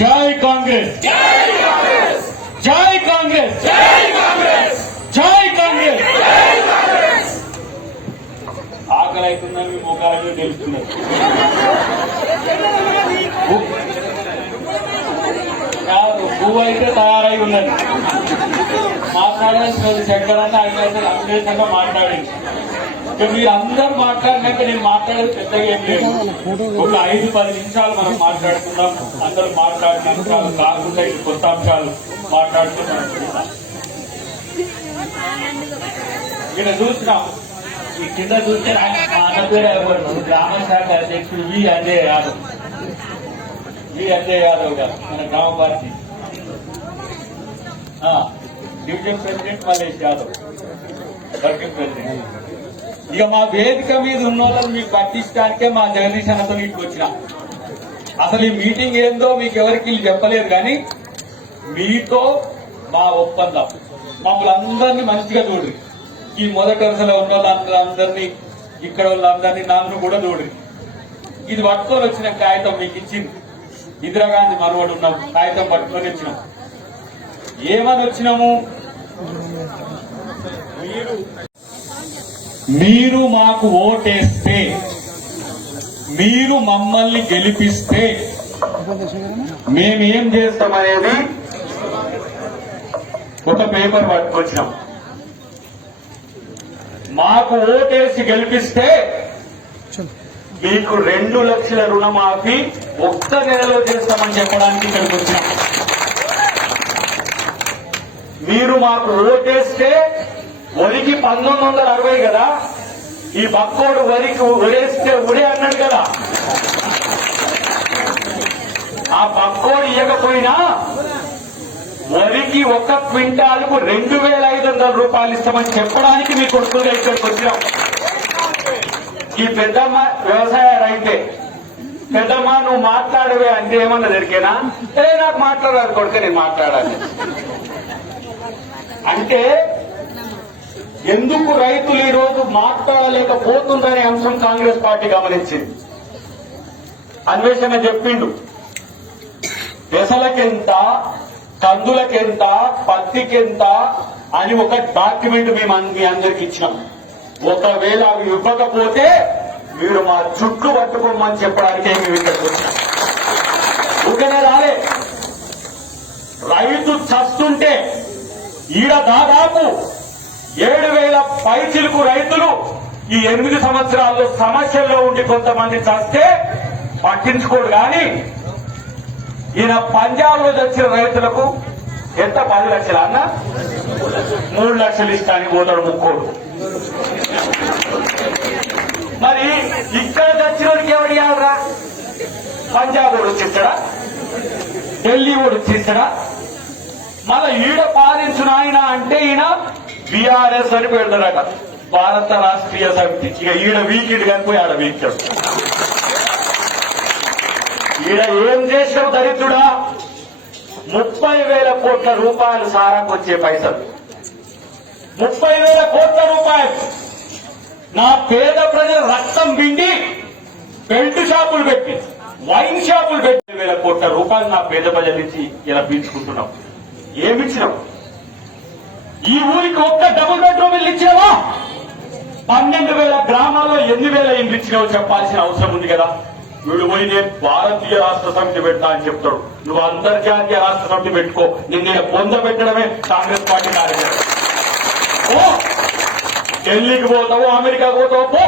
జై కాంగ్రెస్, జై కాంగ్రెస్, జై కాంగ్రెస్. ఆకలి అవుతుందని మీ ముఖాలు తెలుస్తున్నారు. పువ్వు అయితే తయారై ఉన్నది. మాట్లాడాల్సిన శంకరాన్ని అవినేతంగా మాట్లాడింది. మీరు అందరూ మాట్లాడినాక నేను మాట్లాడేది పెద్దగా ఏం లేదు. ఒక 5-10 నిమిషాలు మనం మాట్లాడుకుందాం. అందరూ మాట్లాడిన అంశాలు కాకుండా ఇది కొత్త అంశాలు మాట్లాడుతూ మనం చూద్దాం. ఇక్కడ చూసినాం, ఈ కింద చూస్తే మా అన్న పేరు గ్రామ శాఖ అధ్యక్షుడు వి అజయ్ యాదవ్. వి అజయ్ యాదవ్ గారు మన గ్రామ party division president Mallesh Yadav working president. ఇక మా వేదిక మీద ఉన్న వాళ్ళని మీకు పట్టించడానికే మా జగదీష్ అన్నతో ఇంటికి వచ్చిన. అసలు ఈ మీటింగ్ ఏందో మీకు ఎవరికి చెప్పలేదు, కానీ మీతో మా ఒప్పందం. మమ్మల్ని అందరినీ మంచిగా చూడ్రి. ఈ మొదటి వరుసలో ఉన్న వాళ్ళందరినీ, ఇక్కడ వాళ్ళందరినీ, నన్ను కూడా చూడ్రి. ఇది పట్టుకొని వచ్చిన కాగితం మీకు ఇచ్చింది. ఇందిరాగాంధీ మనవడు ఉన్నాం, కాగితం పట్టుకొని వచ్చినాం. ఏమని వచ్చినాము? మీరు మాకు ఓటేస్తే, మీరు మమ్మల్ని గెలిపిస్తే మేమేం చేస్తామనేది ఒక పేపర్ పట్టుకొచ్చినాం. మాకు ఓటేసి గెలిపిస్తే మీకు 2 లక్షల రుణమాఫీ ఒక్క నెలలో చేస్తామని చెప్పడానికి ఇక్కడికి వచ్చినాం. మీరు మాకు ఓటేస్తే, వరికి 1960 కదా, ఈ బక్కోడు వరికి ఉడేస్తే ఉడే అన్నాడు కదా, ఆ బక్కోడు ఇవ్వకపోయినా వరికి 1 క్వింటాలకు 2,500 రూపాయలు ఇస్తామని చెప్పడానికి మీ కొడుకుగా ఇక్కడికి వచ్చినాం. ఈ పెద్దమ్మ వ్యవసాయ రైతే. పెద్దమ్మ నువ్వు మాట్లాడవే అంటే ఏమన్నా దొరికేనా? నాకు మాట్లాడాలి కొడుకు, నేను మాట్లాడాలి అంటే ఎందుకు రైతులు ఈ రోజు మాట్లాడలేకపోతుందనే అంశం కాంగ్రెస్ పార్టీ గమనించింది. అన్వేషణ చెప్పిండు, పెసలకెంత, కందులకెంత, పత్తికెంత అని ఒక డాక్యుమెంట్ మేము మీ అందరికి ఇచ్చినాం. ఒకవేళ అవి ఇవ్వకపోతే మీరు మా చుట్టూ పట్టుకోమని చెప్పడానికే మేము ఇక్కడికి వచ్చినాం. ఊరికనే రాలే. రైతు చస్తుంటే ఈడ దాదాపు 7,000 పైచిలుకు రైతులు ఈ 8 సంవత్సరాల్లో సమస్యల్లో ఉండి కొంతమంది చస్తే పట్టించుకోడు. కానీ ఈయన పంజాబ్ లో వచ్చిన రైతులకు ఎంత 10 లక్షల అన్న 3 లక్షలు ఇష్టానికి పోతాడు ముక్కోడు. మరి ఇక్కడ వచ్చినోడికి ఎవరు ఇవ్వాలరా? పంజాబ్ వాడు వచ్చిస్తాడా? ఢిల్లీ వాడు వచ్చిస్తాడా? మళ్ళా ఈడ పాలించిన ఆయన అంటే ఈయన బీఆర్ఎస్ అని పెడతాడట, భారత రాష్ట్రీయ సమితి. ఇక ఈడ వీకిడ్ కనిపోయి ఆడ వీకాడు. ఈడ ఏం చేసావు దరిద్రుడా? 30,000 కోట్ల రూపాయలు సారాకు వచ్చే పైసలు, 30,000 కోట్ల రూపాయలు నా పేద ప్రజల రక్తం పిండి బెల్ట్ షాపులు పెట్టి, వైన్ షాపులు పెట్టి 1,000 కోట్ల రూపాయలు నా పేద ప్రజల నుంచి ఇలా పీల్చుకుంటున్నాం. ఏమిచ్చినావు? ఈ ఊరికి ఒక్క డబుల్ బెడ్రూమ్ ఇల్లు ఇచ్చావా? 12,000 గ్రామాల్లో 8,000 ఇండ్లు ఇచ్చినావు చెప్పాల్సిన అవసరం ఉంది కదా. వీడు పోయి నేను భారతీయ రాష్ట్ర సమితి పెడతా అని చెప్తాడు. నువ్వు అంతర్జాతీయ రాష్ట్ర సమితి పెట్టుకో. నిన్న పొంద పెట్టడమే కాంగ్రెస్ పార్టీ కార్యక్రమం. ఢిల్లీకి పోతావు, అమెరికాకు పోతావు, పో.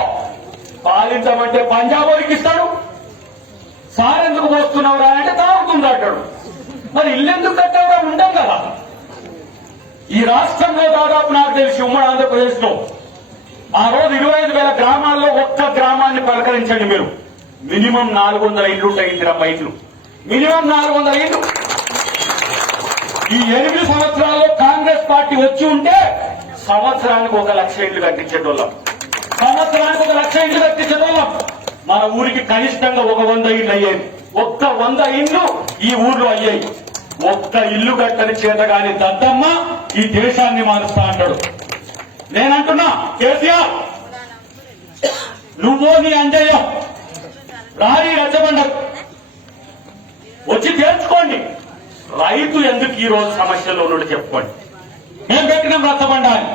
పాలించమంటే పంజాబ్ వారికి ఇస్తాడు. సారెందుకు పోస్తున్నావురా అంటే తాగుతుంది అంటాడు. మరి ఇల్లెందుకు కట్టావురా? ఉండం కదా. ఈ రాష్ట్రంలో దాదాపు నాకు తెలిసి ఉమ్మడి ఆంధ్రప్రదేశ్ లో ఆ రోజు 25,000 గ్రామాల్లో ఒక్క గ్రామాన్ని పలకరించండి మీరు. మినిమం 400 ఇండ్లు ఉంటాయి. ఇందిరమ్మ ఇండ్లు మినిమం 400 ఇండ్లు. ఈ 8 సంవత్సరాల్లో కాంగ్రెస్ పార్టీ వచ్చి ఉంటే సంవత్సరానికి 1 లక్ష ఇండ్లు కట్టించేటోళ్ళం. సంవత్సరానికి 1 లక్ష ఇండ్లు కట్టించేటోళ్ళం. మన ఊరికి కనిష్టంగా 100 ఇండ్లు అయ్యేది. 100 ఇండ్లు ఈ ఊర్లో అయ్యాయి. ఒక్క ఇల్లు కట్టని చేతగాని దద్దమ్మ ఈ దేశాన్ని మారుస్తా అంటాడు. నేనంటున్నా కేసీఆర్, నువ్వో నీ అంజయ్య రాని రచ్చబండకు వచ్చి చేర్చుకోండి. రైతు ఎందుకు ఈ రోజు సమస్యలో ఉన్నాడు చెప్పుకోండి. మేము పెట్టినాం రచ్చబండ అని.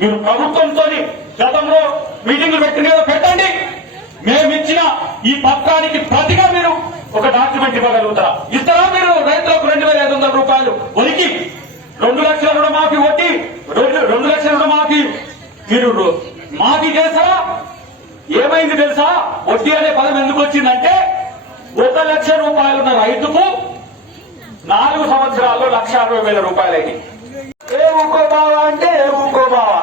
మీరు ప్రభుత్వంతో గతంలో మీటింగ్లు పెట్టిన పెట్టండి. మేమిచ్చిన ఈ పత్రానికి ప్రతిగా మీరు ఒక డాక్యుమెంట్ ఇవ్వగలుగుతారా? ఇస్తారా? మీరు రైతులకు 2,500 రూపాయలు ఒలికి 2 లక్షల రుణమాఫీ వడ్డీ 2 లక్షల రుణమాఫీ మీరు మాఫీ చేస్తారా? ఏమైంది తెలుసా? వడ్డీ అనే పదం ఎందుకు వచ్చిందంటే 1 లక్ష రూపాయలు ఉన్న రైతుకు 4 సంవత్సరాల్లో 1,60,000 రూపాయలు అయింది. ఏ ఊకోబావా అంటే ఏ ఊకోబావా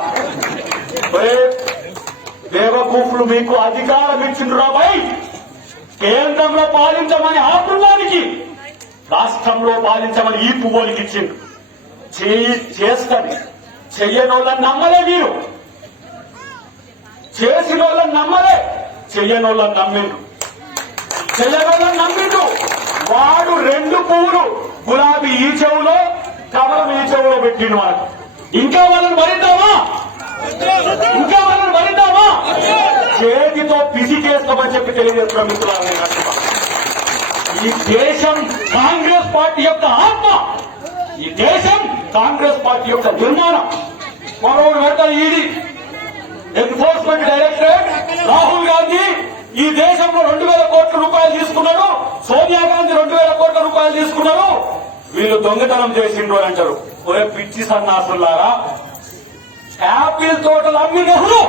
దేవకూపులు మీకు అధికారం ఇచ్చిండ్రు రాబాయ్. కేంద్రంలో పాలించమని ఆ పువ్వానికి, రాష్ట్రంలో పాలించమని ఈ పువ్వులకి ఇచ్చిండ్రు. చేస్తాను చెయ్యనోళ్ళని నమ్మలే మీరు, చేసిన వాళ్ళని నమ్మలే, చెయ్యనోళ్ళని నమ్మిండ్రు. చెయ్యనోళ్ళని నమ్మిండ్రు. వాడు 2 పువ్వులు గులాబీ ఈ చెవులో, కమలం ఈ చెవులో పెట్టిండు. మనకు ఇంకా వాళ్ళని భరిద్దామా? ఇంకా వాళ్ళని భరిద్దామా? చేతితో పిసికేస్తామని చెప్పి తెలియజేస్తున్న మిత్రులు, ఈ దేశం కాంగ్రెస్ పార్టీ యొక్క ఆత్మ, ఈ దేశం కాంగ్రెస్ పార్టీ యొక్క నిర్మాణం. మరొకటి పెడతారు, ఇది ఎన్ఫోర్స్మెంట్ డైరెక్టరేట్ రాహుల్ గాంధీ ఈ దేశంలో 2,000 కోట్ల రూపాయలు తీసుకున్నాడు, సోనియా గాంధీ 2,000 కోట్ల రూపాయలు తీసుకున్నారు, వీళ్ళు దొంగతనం చేసిండ్రు అని అంటారు. ఒరే పిచ్చి సన్నాసులారా, యాపిల్ తోటలు అమ్మి నెహ్రూ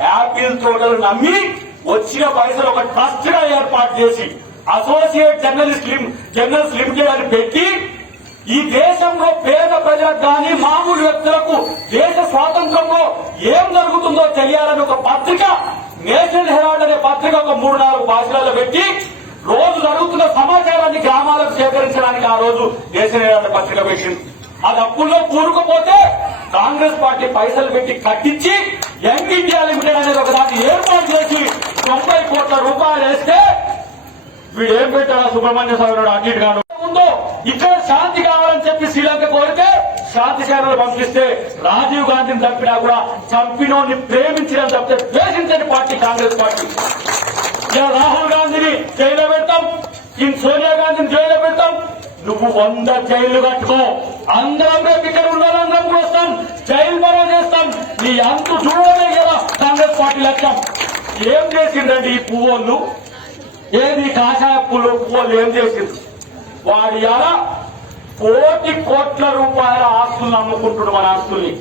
యాపిల్ తోటలు నమ్మి వచ్చిన పైసలు ఒక ట్రస్ట్ గా ఏర్పాటు చేసి అసోసియేట్ జర్నలిస్ట్ లిమిటెడ్ అని పెట్టి ఈ దేశంలో పేద ప్రజలకు కానీ మామూలు వ్యక్తులకు దేశ స్వాతంత్రంలో ఏం జరుగుతుందో తెలియాలని ఒక పత్రిక, నేషనల్ హెరాల్డ్ అనే పత్రిక ఒక 3-4 భాషలలో పెట్టి రోజు జరుగుతున్న సమాచారాన్ని గ్రామాలకు సేకరించడానికి ఆ రోజు నేషనల్ హెరాల్డ్ పత్రిక పెట్టింది. అది అప్పుల్లో కూరుకుపోతే కాంగ్రెస్ పార్టీ పైసలు పెట్టి కట్టించి యంగ్ ఇండియా లిమిటెడ్ అనేది ఒక దాన్ని ఏర్పాటు చేసి 90 కోట్ల రూపాయలు వేస్తే వీడు ఏం పెట్టారా సుబ్రహ్మణ్య స్వామి అటు ఇటు కాదు. ముందు ఇక్కడ శాంతి కావాలని చెప్పి శ్రీలంక కోరితే శాంతి సేనలు పంపిస్తే రాజీవ్ గాంధీని చంపినా కూడా చంపినోని ప్రేమించడం తప్పితే ద్వేషించని పార్టీ కాంగ్రెస్ పార్టీ. ఇలా రాహుల్ గాంధీని జైల్లో పెడతాం, సోనియా గాంధీని జైల్లో పెడతాం. నువ్వు 100 జైళ్లు కట్టుకో, అందరం రేపు ఇక్కడ ఉండాలి, అందరం కూడా వస్తాం, జైలు బరో చేస్తాం. నీ అంతు చూడలే కదా కాంగ్రెస్ పార్టీ లక్ష్యం. ఏం చేసిండ్రండి ఈ పువ్వులు? ఏది కాషాయ పువ్వులు ఏం చేసిండ్రు? వాడి అలా 1,000 కోట్ల రూపాయల ఆస్తులను అమ్ముకుంటున్నాడు. మన ఆస్తుల్ని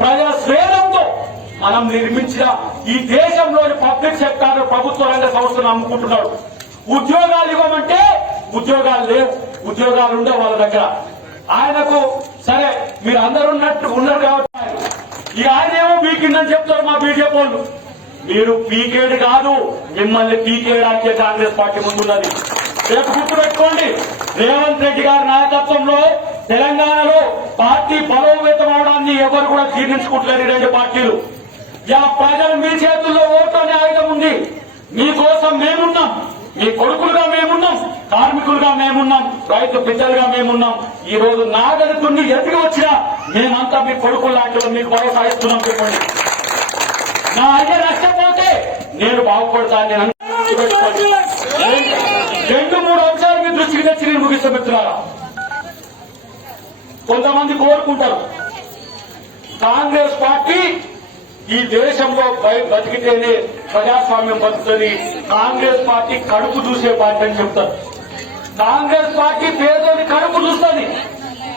ప్రజల స్వేదంతో మనం నిర్మించిన ఈ దేశంలోని పబ్లిక్ సెక్టార్ ప్రభుత్వ రంగ సంస్థను అమ్ముకుంటున్నాడు. ఉద్యోగాలు ఇవ్వమంటే ఉద్యోగాలు లేవు, ఉద్యోగాలు ఉండవు వాళ్ళ దగ్గర. ఆయనకు సరే మీరు అందరూ ఉన్నారు కాబట్టి ఇక ఆయనేమో పీకిందని చెప్తారు మా బీజేపీ వాళ్ళు. మీరు పీకేడు కాదు, మిమ్మల్ని పీకేయడానికే కాంగ్రెస్ పార్టీ ముందున్నది. రేపు గుర్తుపెట్టుకోండి, రేవంత్ రెడ్డి గారి నాయకత్వంలో తెలంగాణలో పార్టీ బలోపేతం అవడాన్ని ఎవరు కూడా జీర్ణించుకుంటలేరు. 2 పార్టీలు. ప్రజలు మీ చేతుల్లో ఓటు అనే ఆయుధం ఉంది. మీకోసం మేమున్నాం, మీ కొడుకులుగా మేమున్నాం, కార్మికులుగా మేమున్నాం, రైతు బిడ్డలుగా మేమున్నాం. ఈ రోజు నాగరికుడిని ఎదిగి వచ్చినా మేమంతా మీ కొడుకులు లాంటి మీకు భరోసా ఇస్తున్నాం. చెప్పండి, నా అయ్య నష్టపోతే నేను బాగుపడతాను. 2-3 అంశాలు మీ దృష్టికి తెచ్చి నేను ముగిస్తున్నారా. కొంతమంది కోరుకుంటారు కాంగ్రెస్ పార్టీ ఈ దేశంలో బతికితేనే ప్రజాస్వామ్యం బతుకుతుంది, కాంగ్రెస్ పార్టీ కడుపు చూసే పార్టీ అని చెప్తారు. కాంగ్రెస్ పార్టీ పేదోని కడుపు చూస్తుంది,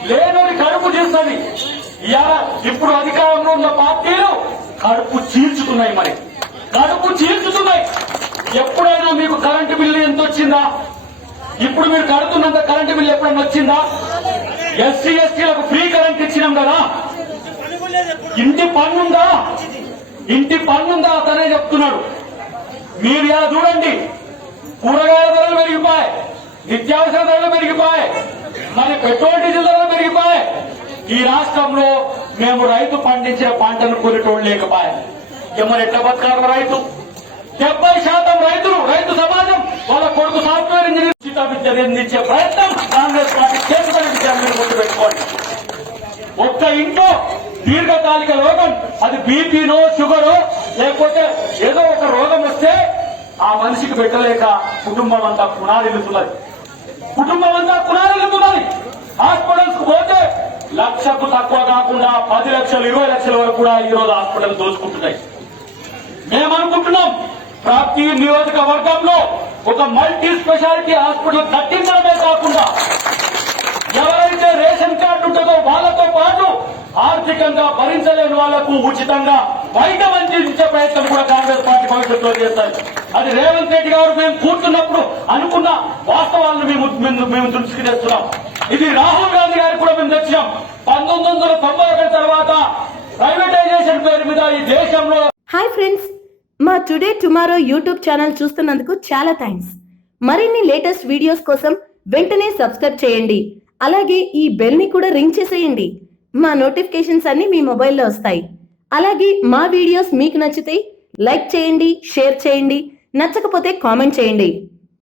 లేనోని కడుపు చూస్తుంది. ఇప్పుడు అధికారంలో ఉన్న పార్టీలు కడుపు చీల్చుతున్నాయి. మరి కడుపు చీల్చుతున్నాయి. ఎప్పుడైనా మీకు కరెంటు బిల్లు ఎంత వచ్చిందా? ఇప్పుడు మీరు కడుతున్నంత కరెంటు బిల్లు ఎప్పుడైనా వచ్చిందా? ఎస్సీ ఎస్టీలకు ఫ్రీ కరెంట్ ఇచ్చినాం కదా. ఇంటి పన్నుందా? ఇంటి పన్నుందా? అతనే చెప్తున్నాడు. మీరు ఇలా చూడండి, కూరగాయల ధరలు పెరిగిపోయాయి, నిత్యావసర ధరలు పెరిగిపోయాయి, మరి పెట్రోల్ డీజిల్ ధరలు పెరిగిపోయాయి. ఈ రాష్ట్రంలో మేము రైతు పండించిన పంటను కొనేటోళ్ళు లేకపోయాయి. మరి ఎట్లా బతకాలి రైతు? 70% రైతులు, రైతు సమాజం వాళ్ళ కొడుకు సాఫ్ట్వేర్ ఇంజనీర్ ఉచిత విద్యను అందించే ప్రయత్నం కాంగ్రెస్ పార్టీ చేస్తున్న విషయాన్ని గుర్తుపెట్టుకోండి. ఒక్క ఇంట్లో దీర్ఘకాలిక రోగం, అది బీపీనో షుగరో లేకపోతే ఏదో ఒక రోగం వస్తే ఆ మనిషికి పెట్టలేక కుటుంబం అంతా కునారిల్లుతున్నది. హాస్పిటల్స్ కు పోతే లక్షకు తక్కువ కాకుండా 10 లక్షలు 20 లక్షల వరకు కూడా ఈ రోజు హాస్పిటల్ దోచుకుంటున్నాయి. మేమనుకుంటున్నాం ప్రతి నియోజకవర్గంలో ఒక మల్టీ స్పెషాలిటీ హాస్పిటల్ కట్టించడమే కాకుండా ఎవరైతే రేషన్ కార్డు ఉంటుందో వాళ్ళతో పాటు ఆర్థికంగా భరించలేని వాళ్లకు ఉచితంగా వైద్యం అందించే ప్రయత్నం కూడా కాంగ్రెస్ పార్టీ భవిష్యత్తులో చేస్తారు. అది రేవంత్ రెడ్డి గారు మేము కూర్చున్నప్పుడు అనుకున్న వాస్తవాలను మేము దృష్టికి తెస్తున్నాం. ఇది రాహుల్ గాంధీ గారికి కూడా మేము తెచ్చినాం. 1991 తర్వాత ప్రైవేటైజేషన్ పేరు మీద ఈ దేశంలో. హాయ్ ఫ్రెండ్స్, మా టుడే టుమారో యూట్యూబ్ ఛానల్ చూస్తున్నందుకు చాలా థ్యాంక్స్. మరిన్ని లేటెస్ట్ వీడియోస్ కోసం వెంటనే సబ్స్క్రైబ్ చేయండి. అలాగే ఈ బెల్ ని కూడా రింగ్ చేసేయండి. మా నోటిఫికేషన్స్ అన్ని మీ మొబైల్లో వస్తాయి. అలాగే మా వీడియోస్ మీకు నచ్చితే లైక్ చేయండి, షేర్ చేయండి, నచ్చకపోతే కామెంట్ చేయండి.